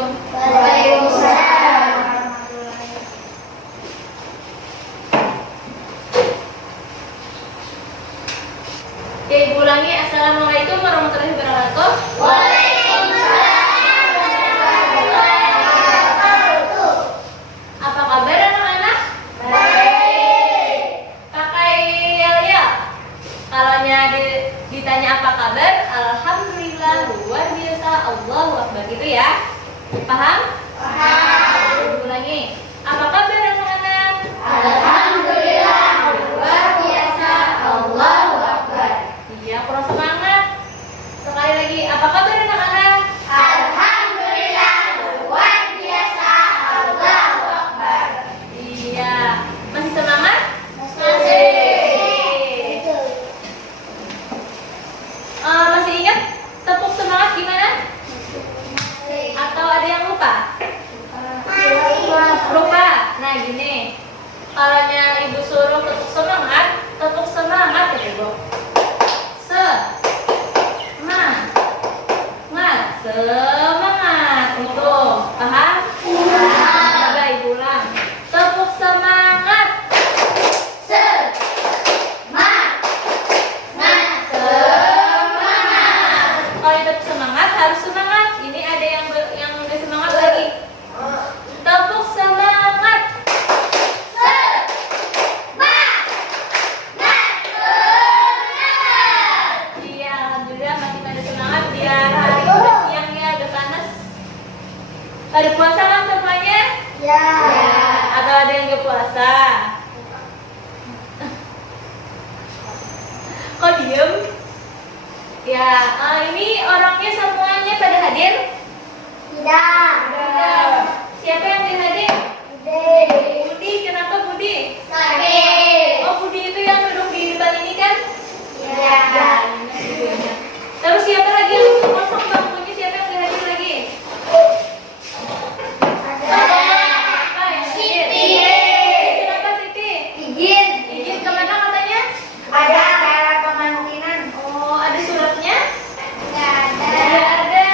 Waalaikumsalam. Oke, Ibu ulangi. Assalamualaikum warahmatullahi wabarakatuh. Waalaikumsalam warahmatullahi wabarakatuh. Apa kabar anak-anak? Baik. Pakai yel-yel. Kalau ditanya apa kabar, alhamdulillah, luar biasa, Allahu Akbar, gitu ya. Paham? Paham. Ibu ulangi. Apa kabar anak-anak? Alhamdulillah luar biasa, Allahu Akbar. Iya, kurang semangat. Sekali lagi, apa kabar anak-anak? Alhamdulillah luar biasa, Allahu Akbar. Iya. Masih semangat? Masih. Masih ingat tepuk semangat gimana? Atau ada yang lupa? Lupa. Nah, gini. Kalau Ibu suruh tepuk semangat ya, Ibu. Semangat. Itu. Paham? Coba Ibu ulang. Tepuk semangat. Kalau tepuk semangat harus semangat. Ini ada yang udah semangat lagi. Tepuk semangat. Iya, alhamdulillah masih pada semangat. Biar hari udah siang ya, udah panas. Pada puasa kan semuanya? Ya. Atau ada yang gak puasa? Kok diem? Ya, ini orangnya semuanya pada hadir? Tidak. Siapa yang hadir? Ide. Budi, kenapa Budi? Sakit. Oh, Budi itu yang duduk di depan ini kan? Ya. Terus siapa lagi yang kosong bangkunya? Siapa yang gak hadir lagi? Apa yang hadir? Siti. Kenapa Siti? Izin. Izin kemana katanya? Ada acara pengantinan. Oh, ada suratnya? Nggak Tidak ada.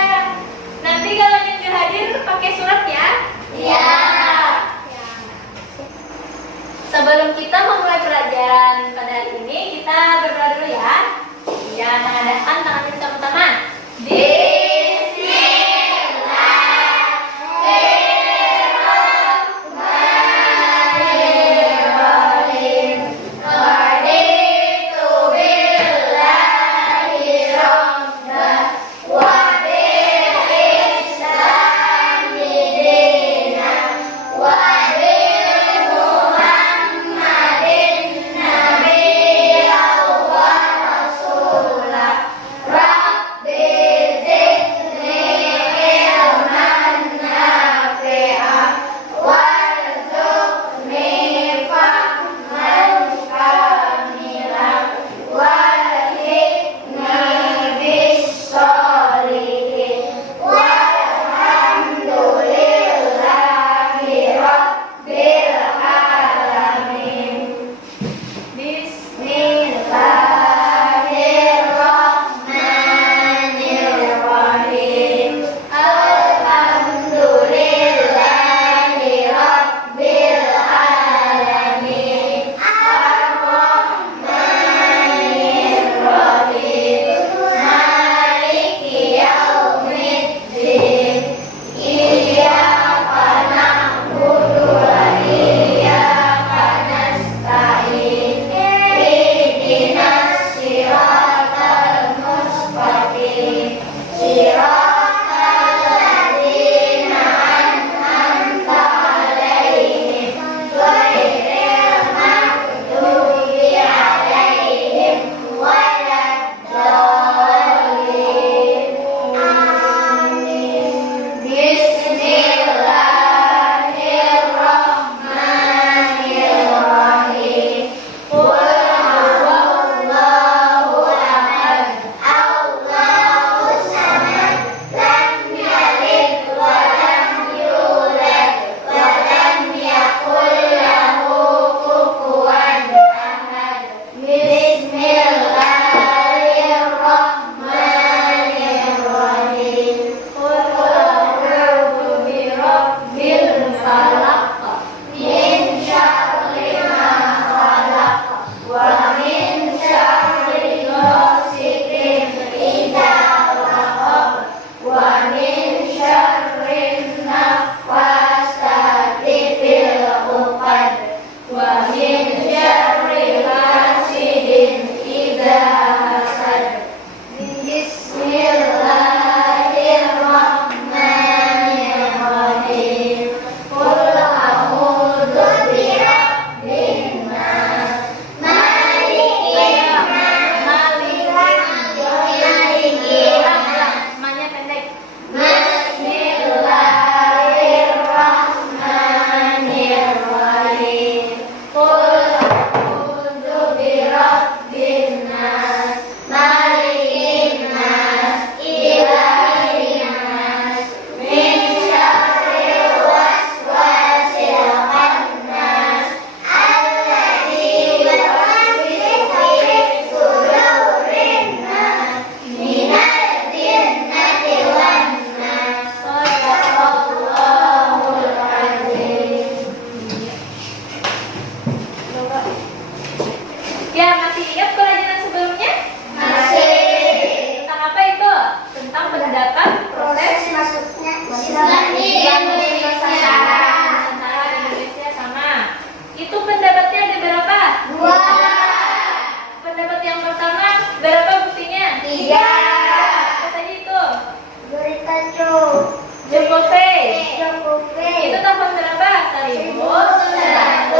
Jokope. Jokope. Itu tahun berapa? 1978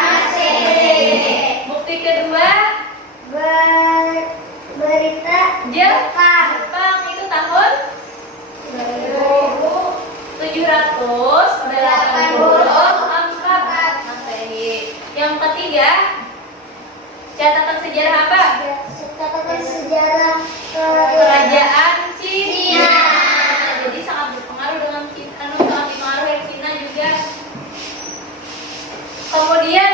Masehi. Bukti kedua, Berita Jepang. Itu tahun 1784 Masehi. Yang ketiga, catatan sejarah apa? catatan sejarah Kerajaan Cina. Cina. Jadi sangat berpengaruh dengan Cina, sangat dipengaruhi Cina juga. Kemudian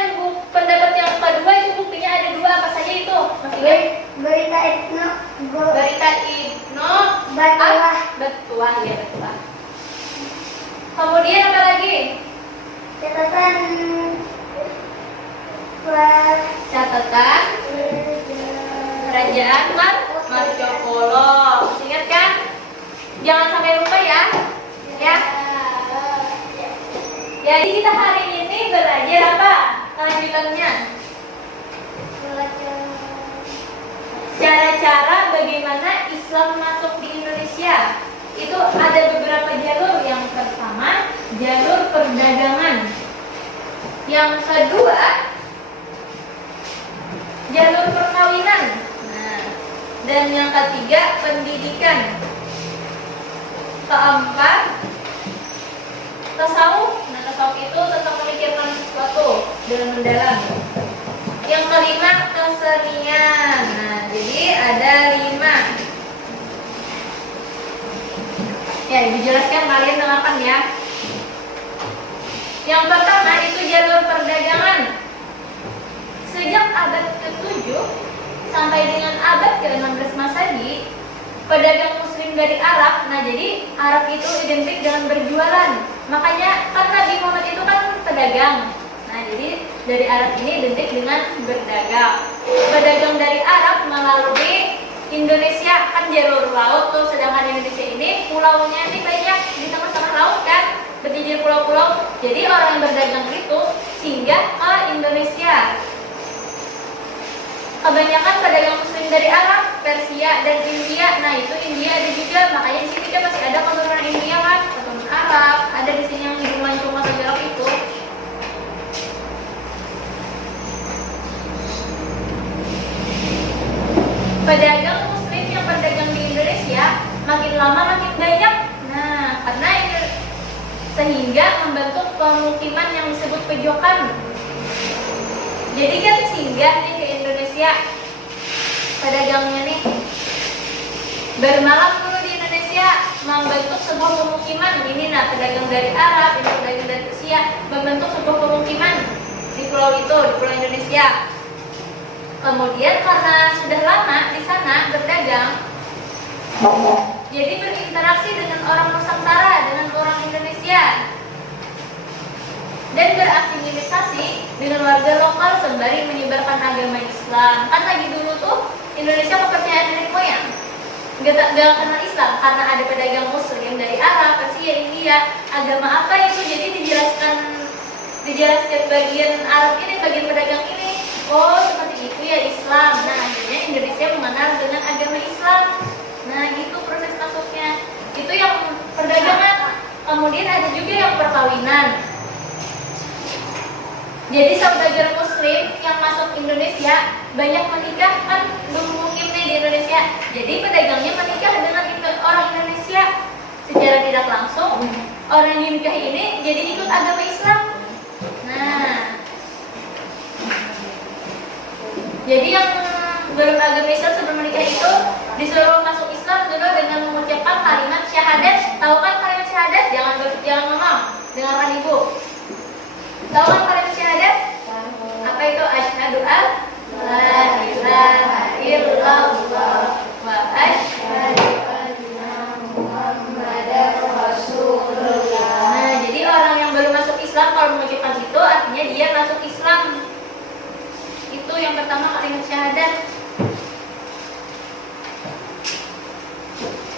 pendapat yang kedua itu buktinya ada dua, apa saja itu? Masih ingat? berita etno Berita Ibnu Batuah. Batuah, ya Batuah. Kemudian apa lagi? catatan Catatan Kerajaan Marco Polo. Masih ingat kan? Jangan sampai lupa ya. Ya. Jadi kita hari ini belajar apa? Kelanjutannya. Cara-cara bagaimana Islam masuk di Indonesia. Itu ada beberapa jalur. Yang pertama, jalur perdagangan. Yang kedua, jalur perkawinan. Nah, dan yang ketiga, pendidikan. Keempat, tasawuf. Nah, tasawuf itu tentang memikirkan sesuatu dengan mendalam. Yang kelima, kesenian. Nah, jadi ada 5. Ya, dijelaskan, kalian dengarkan ya. Yang pertama itu jalur perdagangan. Sejak abad ke-7 sampai dengan abad ke-16 Masehi, pedagang muslim dari Arab. Nah, jadi Arab itu identik dengan berjualan. Makanya kan Nabi Muhammad itu kan pedagang. Nah, jadi dari Arab ini identik dengan berdagang. Pedagang dari Arab melalui Indonesia, kan jalur laut tuh, sedangkan Indonesia ini pulaunya ini banyak di tengah-tengah laut kan, berjejer pulau-pulau. Jadi orang yang berdagang itu singgah ke Indonesia. Kebanyakan pedagang muslim dari Arab, Persia, dan India. Nah, itu India ada juga, makanya di sini kan masih ada keturunan India kan, keturunan Arab, ada di sini yang hidung mancung atau jorok itu. Pedagang muslim yang berdagang di Indonesia makin lama makin banyak. Nah, karena ini sehingga membentuk pemukiman yang disebut pejokan. Jadi kan singgah nih ke Indonesia pedagangnya nih, bermalam dulu di Indonesia, membentuk sebuah pemukiman. Ini nah pedagang dari Arab, ini pedagang dari Persia, membentuk sebuah pemukiman di pulau itu, di pulau Indonesia. Kemudian karena sudah lama di sana berdagang, jadi berinteraksi dengan orang Nusantara, dengan orang Indonesia, dan berasimilisasi dengan warga lokal sembari menyebarkan agama Islam. Kan lagi dulu tuh Indonesia kepercayaan nenek moyang, gak kenal Islam karena ada pedagang muslim dari Arab, Persia, India. Agama apa itu? Jadi dijelaskan bagian Arab ini, bagian pedagang ini. Oh, seperti itu ya Islam. Nah, akhirnya Indonesia mengenal dengan agama Islam. Nah, itu proses masuknya. Itu yang perdagangan. Kemudian ada juga yang perkawinan. Jadi saudagar muslim yang masuk Indonesia banyak menikah, kan belum mungkinnya di Indonesia. Jadi pedagangnya menikah dengan orang Indonesia secara tidak langsung. Orang yang dinikah ini jadi ikut agama Islam. Nah, jadi yang belum agama Islam sebelum menikah itu disuruh masuk Islam dulu dengan mengucapkan kalimat syahadat. Tahu kan kalimat syahadat? Jangan ngomong. Dengarkan ibu. Tahu kan kalimat syahadat? Apa itu? Asyhadu an la ilaha illallah wa asyhadu anna Muhammadar Rasulullah. Nah, jadi orang yang baru masuk Islam kalau mengucapkan itu artinya dia masuk Islam. Itu yang pertama kalimat syahadat.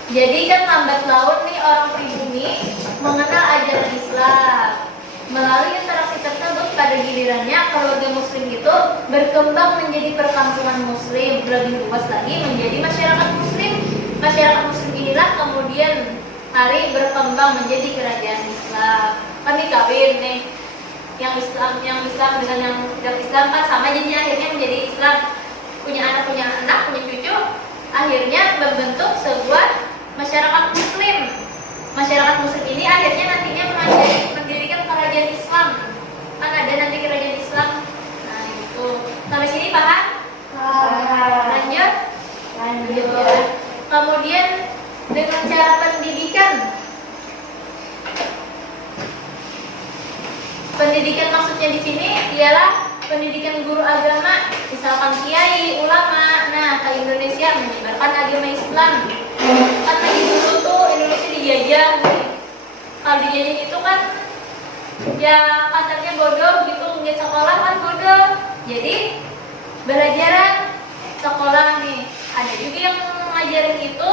Jadi kan lambat laun nih orang pribumi mengenal ajaran Islam. Melalui interaksi tersebut pada gilirannya keluarga muslim itu berkembang menjadi perkampungan muslim, lebih luas lagi menjadi masyarakat muslim. Masyarakat muslim inilah hari berkembang menjadi kerajaan Islam. Kan dikawin nih, yang Islam dengan yang tidak Islam kan sama, jadi akhirnya menjadi Islam, punya anak, punya cucu, akhirnya membentuk sebuah masyarakat Muslim. Masyarakat Muslim ini akhirnya nantinya mendirikan kerajaan Islam. Kan ada nanti kerajaan Islam. Nah itu sampai sini paham? Lanjut. Ya. Kemudian dengan cara pendidikan. Pendidikan maksudnya di sini ialah pendidikan guru agama, misalkan kiai, ulama. Nah, ke Indonesia menyebarkan agama Islam. Kan lagi dulu tuh Indonesia dijajah. Kalau dijajah itu kan ya kasarnya bodoh gitu, nggak sekolah kan bodoh. Jadi belajaran sekolah nih. Ada juga yang ngajarin itu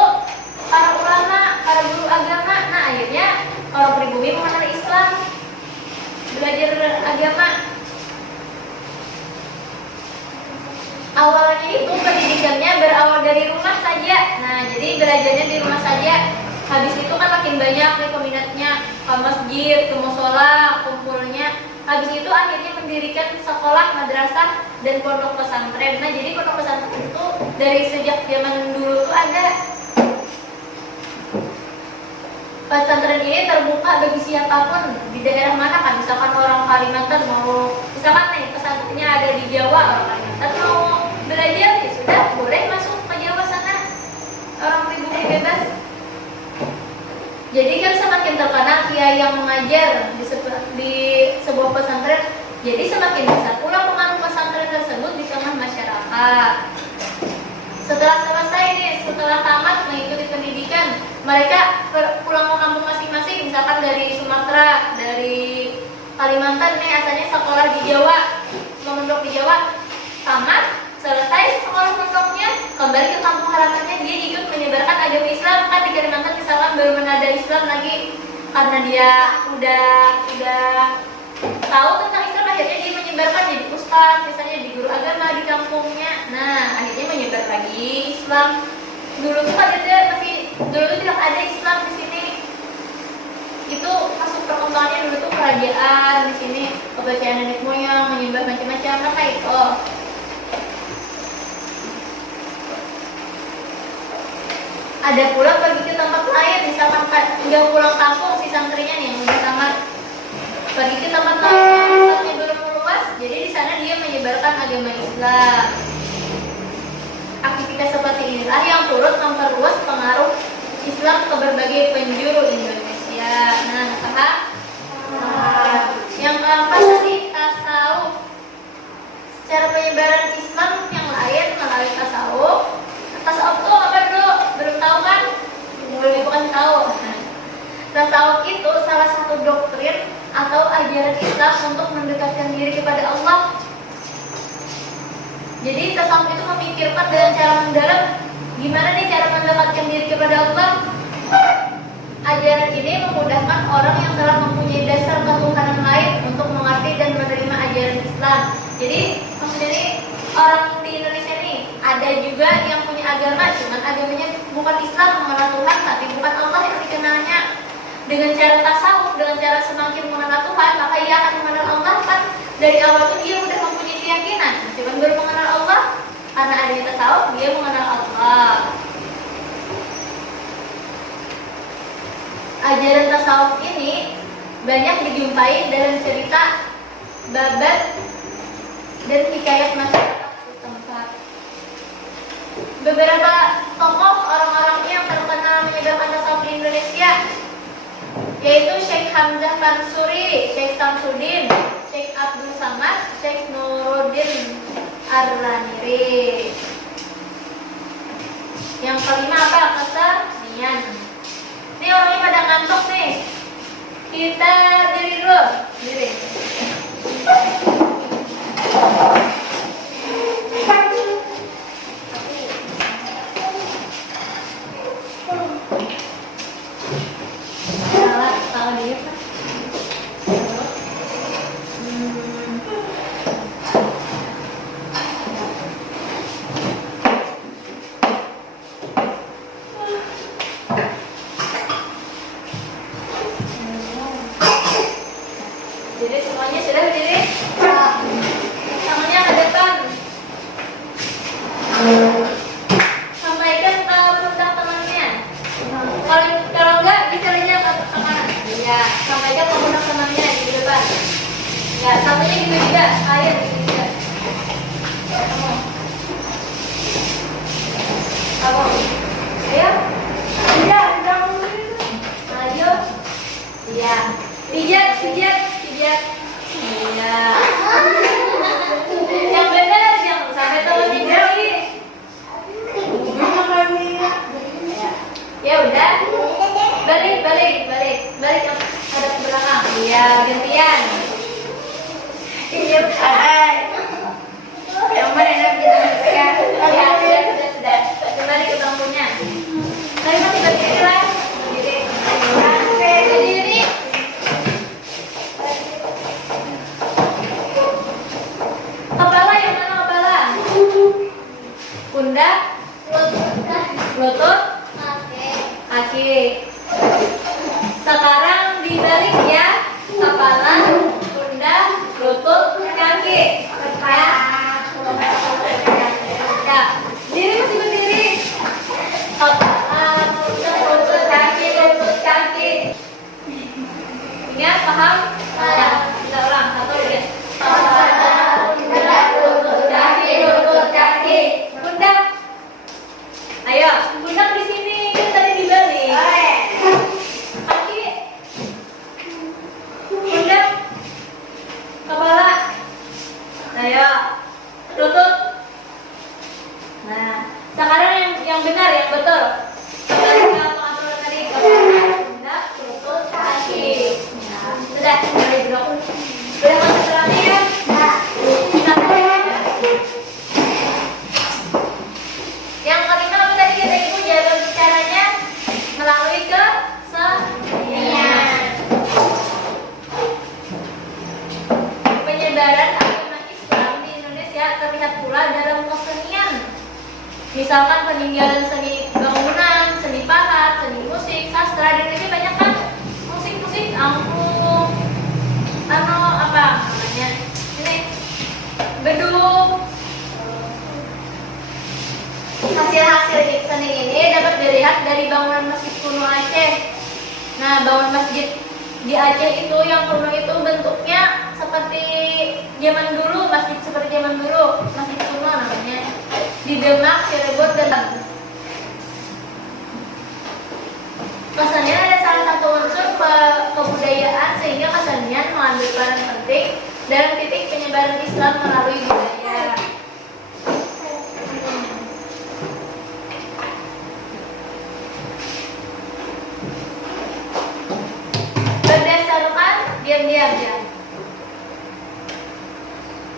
para ulama, para guru agama. Nah, akhirnya orang pribumi mengenal Islam, belajar agama. Awalnya itu pendidikannya berawal dari rumah saja. Nah, jadi belajarnya di rumah saja. Habis itu kan makin banyak nih peminatnya, ke masjid, ke musola, kumpulnya. Habis itu akhirnya mendirikan sekolah, madrasah, dan pondok pesantren. Nah, jadi pondok pesantren itu dari sejak zaman dulu tuh ada. Pesantren ini terbuka bagi siapapun di daerah mana kan, misalkan orang Kalimantan mau, misalkan nih pesantrennya ada di Jawa, orang Kalimantan mau belajar ya sudah boleh masuk ke Jawa sana, orang pribumi bebas. Jadi kan semakin terkenal kiai yang mengajar di sebuah pesantren, jadi semakin besar pula pengaruh pesantren tersebut di tengah masyarakat. Setelah selesai nih, setelah tamat mengikuti pendidikan, mereka pulang ke kampung masing-masing, misalkan dari Sumatera, dari Kalimantan nih, asalnya sekolah di Jawa, memondok di Jawa, tamat, selesai sekolah pondoknya, kembali ke kampung halamannya, dia ikut menyebarkan agama Islam. Kan di Kalimantan misalkan baru menada Islam lagi, karena dia udah tahu tentang Islam, akhirnya dia menyebarkan jadi ustaz, misalnya di guru agama di kampungnya. Nah, akhirnya menyebar lagi Islam. Dulu tuh kan dulu tuh tidak ada Islam di sini. Itu masuk perkembangannya dulu tuh kerajaan di sini, kepercayaan nenek moyang, menyembah macam-macam, maka itu. Ada pula pergi ke tempat lain, misalkan nggak pulang kampung si santrinya nih yang udah tamat, pergi ke tempat lain yang Islamnya belum meluas, jadi di sana dia menyebarkan agama Islam. Aktivitas seperti inilah yang turut memperluas pengaruh Islam ke berbagai penjuru Indonesia. Nah, paham? Yang keempat tadi tasawuf. Cara penyebaran Islam yang lain melalui tasawuf. Tasawuf itu apa dulu? Belum tahu kan? Boleh bukan tahu. Tasawuf itu salah satu doktrin atau ajaran Islam untuk mendekatkan diri kepada Allah. Jadi tasawuf itu memikirkan dengan cara mendalam gimana nih cara mendekatkan diri kepada Allah. Ajaran ini memudahkan orang yang telah mempunyai dasar ketuhanan lain untuk mengerti dan menerima ajaran Islam. Jadi maksudnya nih orang di Indonesia nih ada juga yang punya agama, cuman agamanya bukan Islam, mengenal Tuhan, tapi bukan Allah yang dikenalnya. Dengan cara tasawuf, dengan cara semakin mengenal Tuhan, maka ia akan mengenal Allah. Kan dari awal itu dia sudah mempunyai keyakinan, cuman baru mengenal Allah. Karena adanya tasawuf, dia mengenal Allah. Ajaran tasawuf ini banyak dijumpai dalam cerita, babat, dan hikayat masyarakat setempat. Beberapa tokoh orang-orang yang terkenal menyebarkan tasawuf di Indonesia yaitu Syekh Hamzah Mansuri, Syekh Samsudin, Syekh Abdul Samad, Syekh Nuruddin Ar-Raniri. Yang kelima apa? Kesenian. Ini orangnya pada ngantuk nih. Kita diri dulu. Diri. Salah dia kan? Sampaikan pengguna temannya di depan. Ya, satunya gitu juga. Ayo, gitu juga. Kamu. Kamu. Ayo. Iya, jangan dulu. Ayo. Iya. Pijat, pijat, pijat. Iya. Yang benar, jangan sampai temannya jauh. Ya udah. Balik, balik, balik. Balik ada ke belakang. Iya, gantian. Iya, hai. Yang mana yang kita ya? Ya, sudah. Kembali ke bangkunya. Tapi masih berdiri lah. Berdiri. Berdiri. Kepala yang mana kepala? Pundak. Lutut. Kaki. Sekarang dibalik ya. Kepala, pundak, lutut, kaki. Ya, diri masih berdiri. Kepala, pundak, lutut, kaki, lutut, kaki. Ingat, paham? Ya, kita ulang. Satu lagi. Kepala, pundak, lutut, kaki, lutut, kaki. Pundak. Ayo, pundak di sini. Kan tadi dibalik. Kaki. Pundak. Kepala. Ayo. Lutut. Nah, sekarang yang benar, yang betul. Kita pengaturan tadi kepala, pundak, lutut, kaki. Ya, sudah, kembali dulu. Sudah masuk terangnya ya? Yang kelima apa tadi kata ibu, jalur bicaranya melalui kesenian. Penyebaran agama Islam di Indonesia terlihat pula dalam kesenian. Misalkan peninggalan seni bangunan, seni pahat, seni musik, sastra. Di Indonesia banyak kan musik-musik angklung, apa namanya? Ini beduk. Hasil-hasil seni ini dapat dilihat dari bangunan masjid kuno Aceh. Nah, bangunan masjid di Aceh itu yang kuno itu bentuknya seperti zaman dulu, masjid seperti zaman dulu, masjid kuno namanya. Di Demak, Cirebon, dan kesenian ada salah satu unsur kebudayaan sehingga kesenian mengambil peran penting dalam titik penyebaran Islam melalui budaya.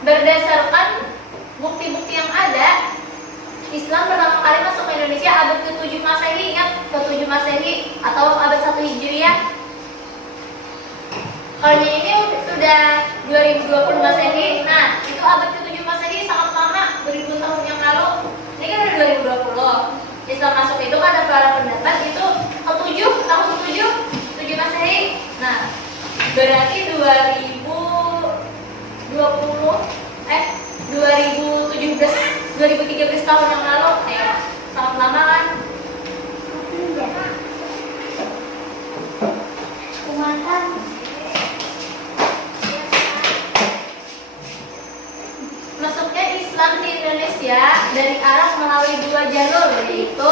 Berdasarkan bukti-bukti yang ada, Islam pertama kali masuk ke Indonesia abad ke-7 Masehi. Ingat, ke-7 Masehi atau abad 1 Hijriah. Kalau ini sudah 2020 Masehi. Nah, itu abad ke-7 Masehi, sangat lama, beribu tahun yang lalu. Ini kan udah 2020. Islam masuk itu kan ada para pendapat itu ke-7, tahun ke-7, 7 Masehi. Nah, berarti 2013 tahun yang lalu, sangat lama kan? Masuknya Islam di Indonesia dari Arab melalui 2 jalur, yaitu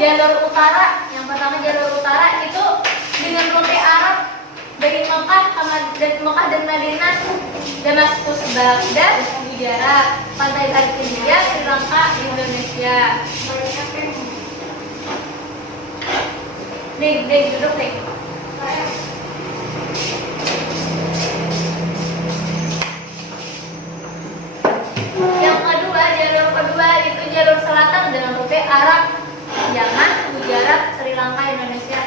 jalur utara. Yang pertama jalur utara itu dengan rute Arab dari Mekah dan Madinah, Damaskus, Baghdad, Gujarat, pantai Bali India, Sri Lanka, Indonesia. Nih, duduk nih. Yang kedua, jalur kedua itu jalur selatan dengan rute Arab, Yaman, Gujarat, Sri Lanka, Indonesia.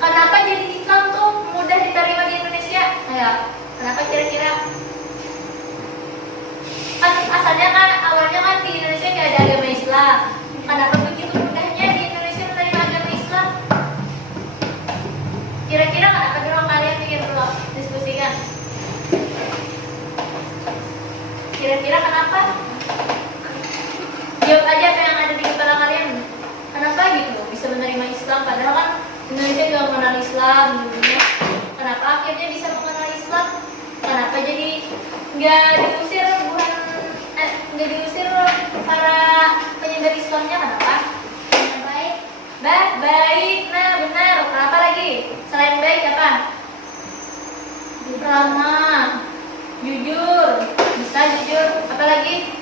Kenapa jadi Islam tuh mudah diterima di Indonesia? Kenapa kira-kira? Kan asalnya kan awalnya kan di Indonesia nggak ada agama Islam. Kenapa begitu mudahnya di Indonesia menerima agama Islam? Kira-kira kenapa dulu kalian pikir dulu diskusikan? Kira-kira kenapa? Jawab aja apa yang ada di kepala kalian. Kenapa gitu bisa menerima Islam? Padahal kan Indonesia juga mengenal Islam dulunya. kenapa akhirnya bisa mengenal Islam? Kenapa jadi nggak diusir nggak diusir para penyebar Islamnya? Kenapa? Baik. Baik, nah benar. Kenapa lagi? Selain baik apa? Ramah, jujur, bisa jujur. Apa lagi?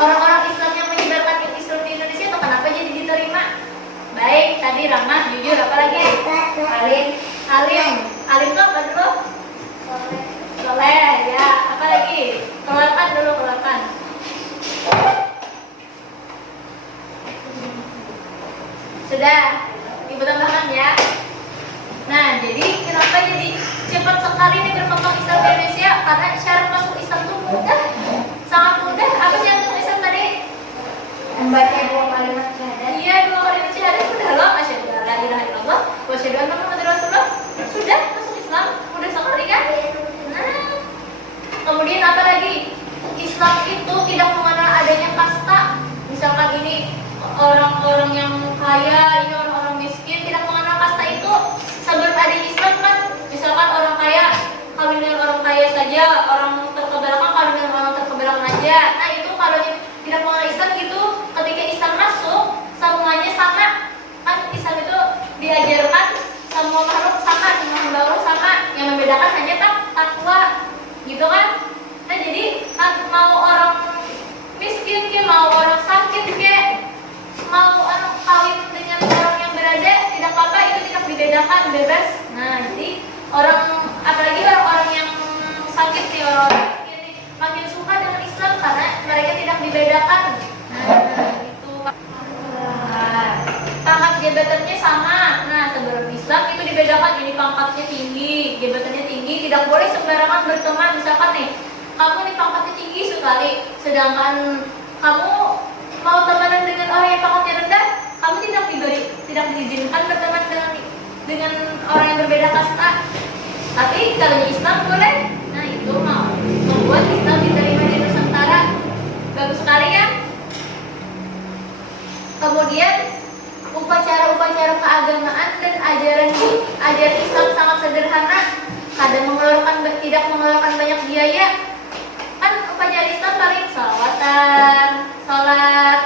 Orang-orang Islam yang menyebarkan Islam di Indonesia itu kenapa jadi diterima? Baik, tadi ramah, jujur. Apa lagi? Alim. Alim tuh apa dulu? Soleh, ya. Apa lagi? Keluarkan dulu, keluarkan. Sudah, ibu tambahkan ya. Nah, jadi kenapa jadi cepat sekali nih berkembang Islam di Indonesia? Karena syarat masuk Islam itu mudah, sangat mudah. Apa sih yang masuk Islam tadi? Membaca 2 kalimat syahadat. Iya, 2 kalimat syahadat sudah loh. Asyhadu an la ilaha illallah wa asyhadu anna Muhammadar Rasulullah. Sudah masuk Islam, mudah sekali kan? Nah, kemudian apa lagi? Islam itu tidak mengenal adanya kasta. Misalkan ini orang-orang yang kaya, ini orang-orang miskin, tidak mengenal kasta itu. Sebelum ada Islam kan, misalkan orang kaya kawin dengan orang kaya saja, orang terkebelakang kawin dengan orang terkebelakang aja. Nah itu kalau tidak mengenal Islam gitu, ketika Islam masuk, semuanya sama. Kan Islam itu diajarkan semua makhluk sama, semua hamba Allah sama. Yang membedakan hanya takwa, gitu kan? Nah jadi mau orang miskin ke, mau orang sakit ke, mau orang kawin dengan orang yang berada, tidak apa-apa, itu tidak dibedakan, bebas. Nah jadi apalagi orang-orang yang sakit nih, orang-orang miskin nih, makin suka dengan Islam karena mereka tidak dibedakan. Nah itu pangkat jabatannya sama. Nah sebelum Islam itu dibedakan, jadi pangkatnya tinggi, jabatannya tinggi, tidak boleh sembarangan berteman. Misalkan nih, kamu nih pangkatnya tinggi sekali, sedangkan kamu mau temenan dengan orang yang pangkatnya rendah, kamu tidak diizinkan berteman dengan orang yang berbeda kasta. Tapi kalau Islam boleh. Nah itu mau membuat Islam diterima di Nusantara. Bagus sekali kan? Kemudian upacara-upacara keagamaan dan ajaran Islam sangat sederhana. Tidak mengeluarkan banyak biaya. Kan upacara Islam paling salawatan, salat,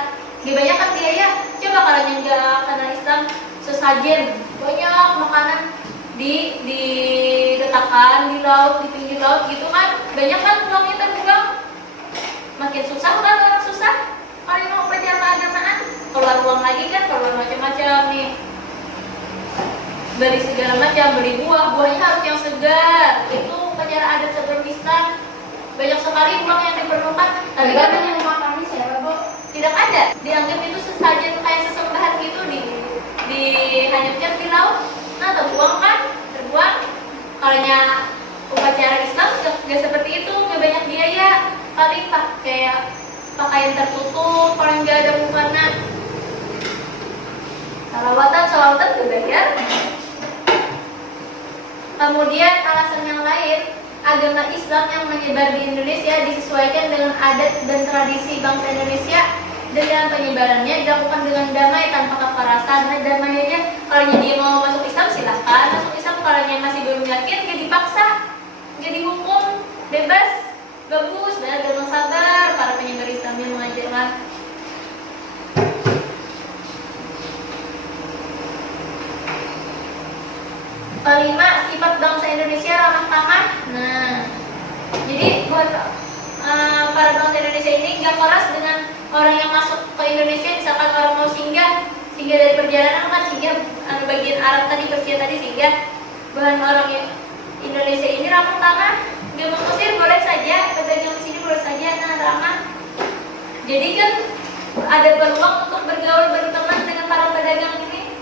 banyak kan biaya. Coba kalau yang nggak kenal Islam, sesajen banyak makanan diletakkan di laut, di pinggir laut gitu kan, banyak kan uangnya terbuang. Makin susah kan orang susah. Kalau mau upacara keagamaan, keluar uang lagi kan, keluar macam-macam nih, beli segala macam, beli buahnya harus yang segar. Itu upacara adat sebelum Islam. Banyak sekali uang yang diperlukan. Tapi kan yang makannya siapa, Bu? Tidak ada. Dianggap itu sesajen kayak sesembahan gitu, dihanyutkan di laut. Nah, terbuang kan? Terbuang. Kalaunya upacara Islam nggak seperti itu, nggak banyak biaya. Paling kayak pakaian tertutup, kalau nggak ada mukena. Salawatan berbayar. Kemudian alasan yang lain, agama Islam yang menyebar di Indonesia disesuaikan dengan adat dan tradisi bangsa Indonesia, dan penyebarannya dilakukan dengan damai tanpa kekerasan. Nah, damai aja. Kalau dia mau masuk Islam silahkan masuk Islam. Kalau masih belum yakin, gak dipaksa, gak dihukum, bebas. Bagus, benar, dengan sabar para penyebar Islam yang mengajarkan. Kelima, sifat bangsa Indonesia ramah tamah. Nah, jadi buat para bangsa Indonesia ini nggak keras dengan orang yang masuk ke Indonesia. Misalkan orang mau singgah dari perjalanan kan, singgah bagian Arab tadi, Persia tadi, singgah bahan orang Indonesia ini ramah tamah. Nggak mau kusir boleh saja, pedagang di sini boleh saja. Nah, ramah. Jadi kan ada peluang untuk bergaul, berteman dengan para pedagang ini.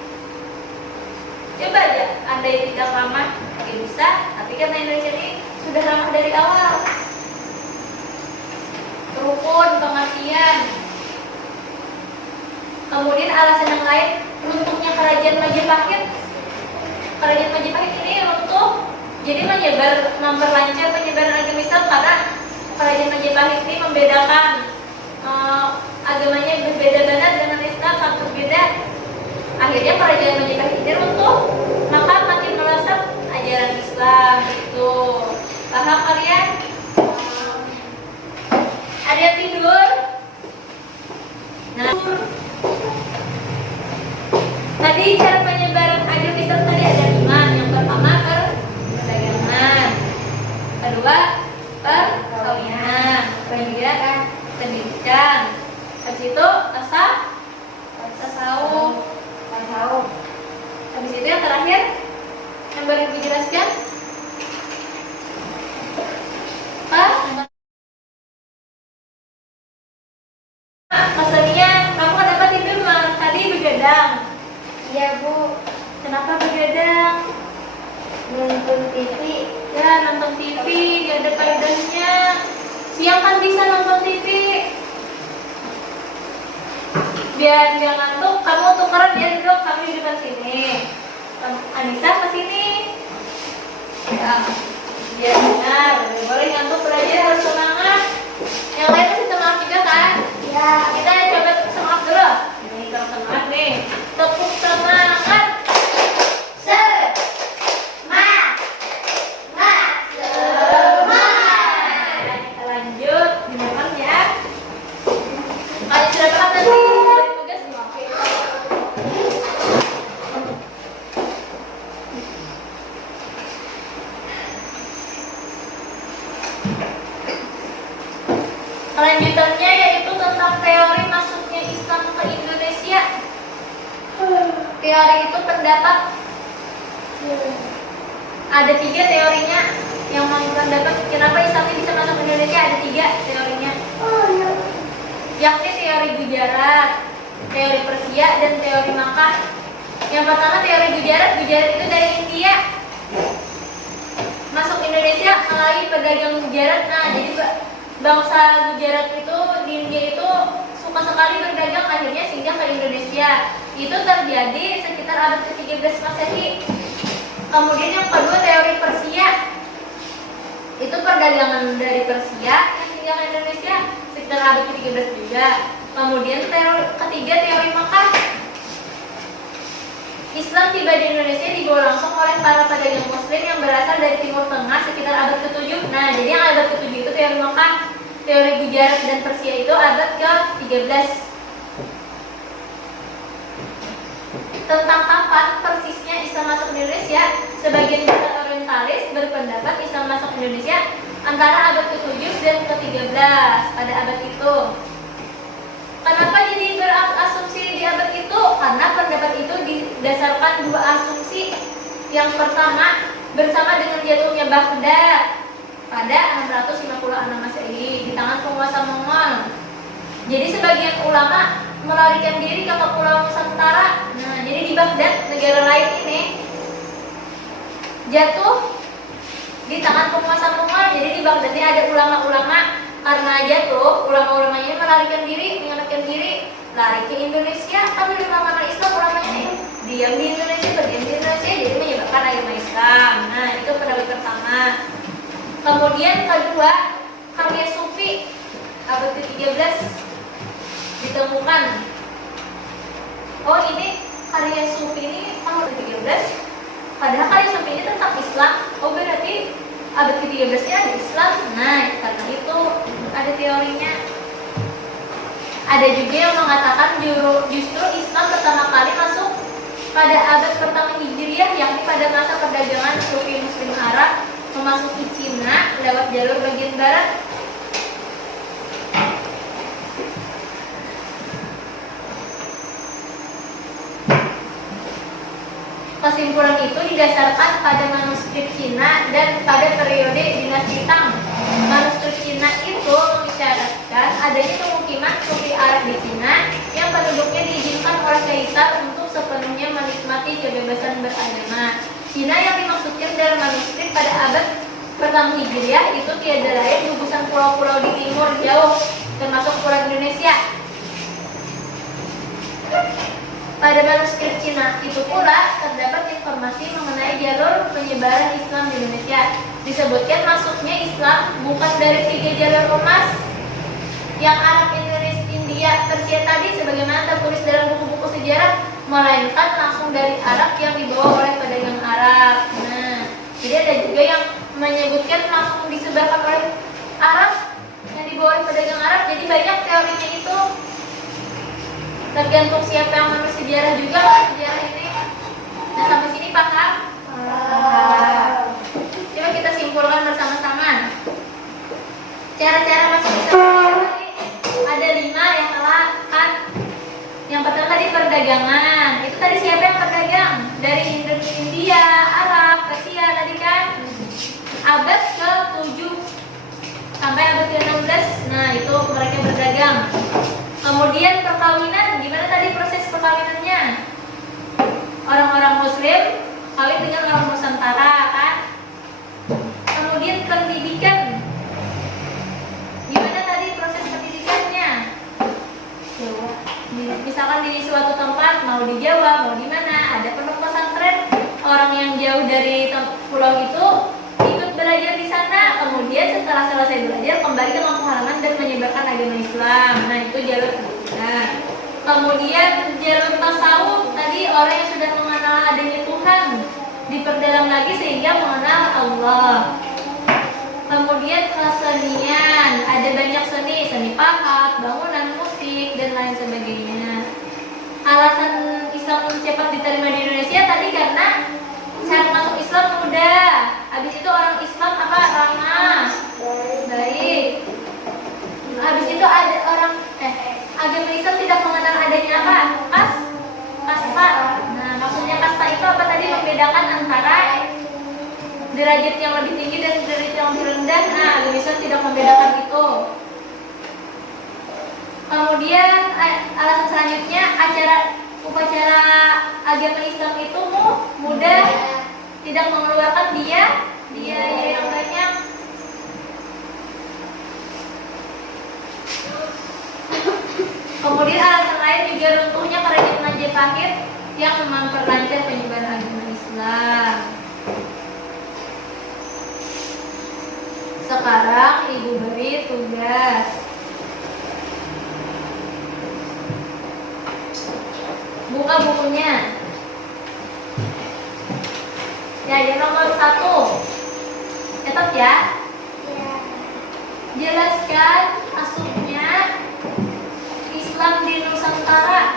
Coba aja, Anda yang tidak ramah, bisa. Tapi karena Indonesia ini sudah ramah dari awal. Rukun, pengertian. Kemudian alasan yang lain, runtuhnya kerajaan Majapahit. Kerajaan Majapahit ini runtuh, jadi memperlancar penyebaran agama Islam karena kerajaan Majapahit ini membedakan agamanya berbeda-beda dengan Islam, satu beda. Akhirnya kerajaan Majapahit ini runtuh, maka makin melesat ajaran Islam. Ada tidur. Nah, tadi cara penyebaran agama Islam tadi ada 5. Yang pertama perdagangan, kedua perkawinan, ketiga pendidikan, habis itu tasawuf, habis itu yang terakhir yang baru dijelaskan maksudnya kamu dapat tidur tadi begadang. Iya Bu, Kenapa begadang? nonton TV. Ya nonton TV gak ada faedahnya. Siang kan bisa nonton TV. Biar dia ngantuk, kamu tukeran ya duduk, kamu di depan sini. Anissa ke sini. Ya, biar benar. Boleh ngantuk belajar harus semangat. Yang lain masih semangat juga kan? Ya. Kita coba semangat dulu. Ini kita semangat nih. Tepuk semangat. Kita lanjut di depan ya. Kalian sudah paham nanti dari tugas semua. Kelanjutannya yaitu tentang teori masuknya Islam ke Indonesia. Teori itu pendapat. Ada 3 teorinya yang pendapat kenapa Islam ini bisa masuk ke Indonesia. Ada 3 teorinya. Yakni teori Gujarat, teori Persia, dan teori Makkah. Yang pertama teori Gujarat. Gujarat itu dari India. Masuk Indonesia melalui pedagang Gujarat. Nah, jadi bangsa Gujarat itu di India itu suka sekali berdagang, akhirnya singgah ke Indonesia. Itu terjadi sekitar abad ke-13 Masehi. Kemudian yang kedua teori Persia. Itu perdagangan dari Persia yang singgah ke Indonesia sekitar abad ke-13 juga. Kemudian ketiga teori Makkah. Islam tiba di Indonesia dibawa langsung oleh para pedagang muslim yang berasal dari Timur Tengah sekitar abad ke-7. Nah, jadi yang abad ke-7 itu teori Makkah. Teori Gujarat dan Persia itu abad ke-13. Tentang kapan persisnya Islam masuk Indonesia, sebagian besar orientalis berpendapat Islam masuk Indonesia antara abad ke-7 dan ke-13 pada abad itu. Kenapa jadi berasumsi di abad itu? Karena pendapat itu didasarkan 2 asumsi. Yang pertama, bersama dengan jatuhnya Baghdad pada 656 Masehi di tangan penguasa Mongol. Jadi sebagian ulama melarikan diri ke Kepulauan Nusantara. Nah, jadi di Baghdad, negara lain ini jatuh di tangan penguasa Mongol. Jadi di Baghdad ini ada ulama-ulama, karena jatuh, ulama-ulama ini melarikan diri, menyelamatkan diri, lari ke Indonesia. Tapi di mana Islam ulamanya ini diam di Indonesia, berdiam di Indonesia, jadi menyebabkan agama Islam. Nah, itu pendapat pertama. Kemudian kedua, karya Sufi abad ke-13 ditemukan. Oh, ini karya Sufi ini tahun ke-13. Padahal karya Sufi ini tentang Islam. Oh, berarti abad ke-13 nya ada Islam. Nah, karena itu ada teorinya. Ada juga yang mengatakan justru Islam pertama kali masuk pada abad pertama Hijriah, yakni pada masa perdagangan Sufi Muslim Arab memasuki Cina lewat jalur bagian barat. Kesimpulan itu didasarkan pada manuskrip Cina dan pada periode dinasti Tang. Manuskrip Cina itu mengisyaratkan adanya pemukiman Sufi Arab di Cina yang penduduknya diizinkan oleh kaisar untuk sepenuhnya menikmati kebebasan beragama. Cina yang dimaksudkan dalam manuskrip pada abad pertama Hijriah itu tiada lain gugusan pulau-pulau di timur jauh, termasuk pulau Indonesia. Pada manuskrip Cina itu pula terdapat informasi mengenai jalur penyebaran Islam di Indonesia. Disebutkan masuknya Islam bukan dari 3 jalur emas yang Arab, Indonesia, India, Persia tadi sebagaimana tertulis dalam buku-buku sejarah, melainkan langsung dari Arab yang dibawa oleh pedagang Arab. Nah, jadi ada juga yang menyebutkan langsung disebarkan oleh Arab yang dibawa oleh pedagang Arab. Jadi banyak teorinya itu. Tergantung siapa yang menulis sejarah juga lah sejarah ini. Nah sampai sini paham? Coba kita simpulkan bersama-sama. Cara-cara masuk Islam tadi ada 5 yang telah kan. Yang pertama tadi perdagangan. Itu tadi siapa yang berdagang? Dari India, Arab, Persia tadi kan. Abad ke-7 sampai abad ke-16. Nah, itu mereka berdagang. Kemudian perkawinan, gimana tadi proses perkawinannya? Orang-orang muslim kawin dengan orang Nusantara kan. Kemudian pendidikan, gimana tadi proses pendidikannya? Misalkan di suatu tempat, mau di Jawa, mau di mana, ada pondok pesantren, orang yang jauh dari pulau itu ikut belajar di sana, kemudian setelah selesai belajar kembali ke kampung halaman dan menyebarkan agama Islam. Nah itu jalur pendidikan. Kemudian jalur tasawuf tadi orang yang sudah mengenal adanya Tuhan diperdalam lagi sehingga mengenal Allah. Kemudian kesenian, ada banyak seni, seni pahat, bangunan, musik dan lain sebagainya. Alasan Islam cepat diterima di Indonesia tadi karena cara masuk Islam mudah. Habis itu orang Islam apa? Ramah, baik. Habis itu ada orang agama Islam tidak mengenal adanya apa? Kasta. Nah, maksudnya kasta itu apa tadi? Membedakan antara derajat yang lebih tinggi dan derajat yang lebih rendah. Nah, agama Islam tidak membedakan itu. Kemudian alasan selanjutnya upacara agama Islam itu mudah, tidak mengeluarkan biaya yang banyak. Kemudian alasan lain juga runtuhnya kerajaan Majapahit yang memperlancar penyebaran agama Islam. Sekarang Ibu beri tugas. Buka bukunya. Ya, yang nomor 1. Catat ya. Jelaskan masuknya Islam di Nusantara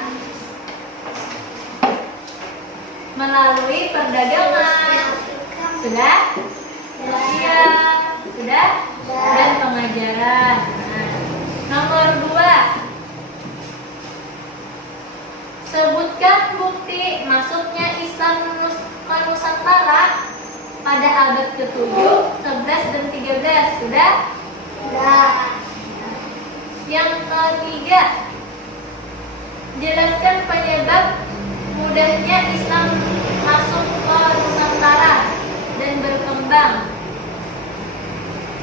melalui perdagangan. Sudah? Iya. Sudah? Dan pengajaran. Nah, nomor 2. Sebutkan bukti masuknya Islam ke Nusantara pada abad ke-7, 11 dan 13. Sudah? Sudah. Yang ketiga, jelaskan penyebab mudahnya Islam masuk ke Nusantara dan berkembang.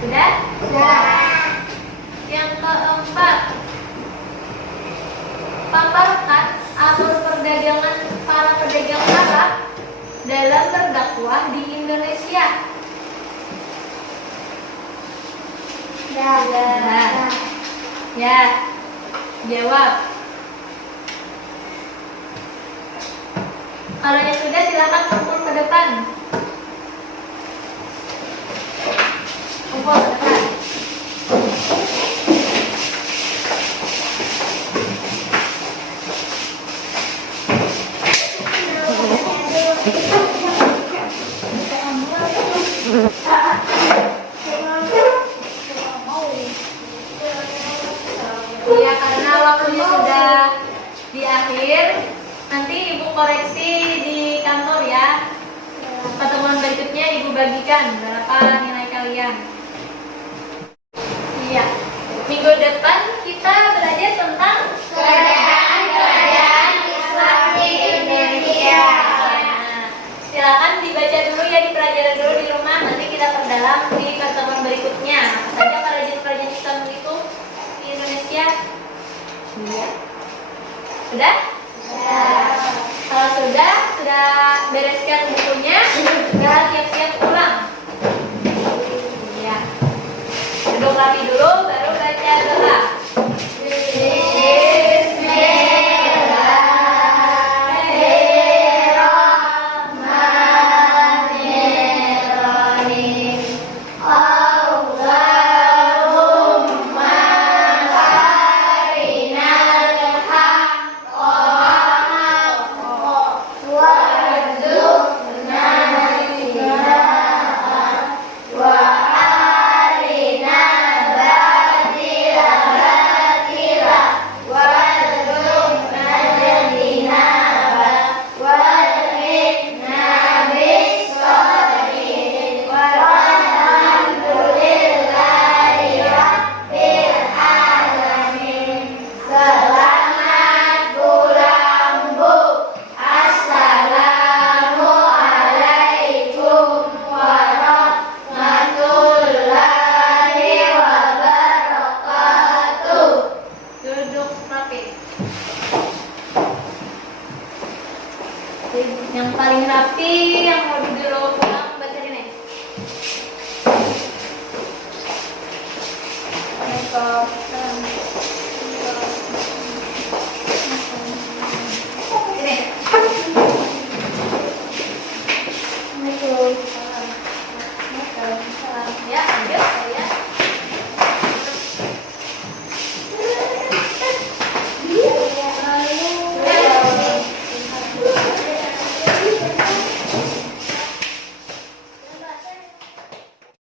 Sudah? Sudah. Yang keempat, paparkan alur perdagangan para pedagang Arab dalam berdakwah di Indonesia. Sudah. Ya, jawab. Kalau yang sudah silakan kumpul ke depan. Kumpul ke depan. Ya, karena waktunya sudah di akhir, nanti Ibu koreksi di kantor ya. Pertemuan berikutnya Ibu bagikan berapa nilai kalian. Iya. Minggu depan kita belajar tentang kerajaan Islam di Indonesia. Nah, silakan dibaca dulu ya, dipelajari dulu di rumah. Nanti kita perdalam di pertemuan berikutnya. Apa saja kerajaan Islam itu di Indonesia? Iya. Sudah? Sudah. Kalau sudah bereskan bukunya,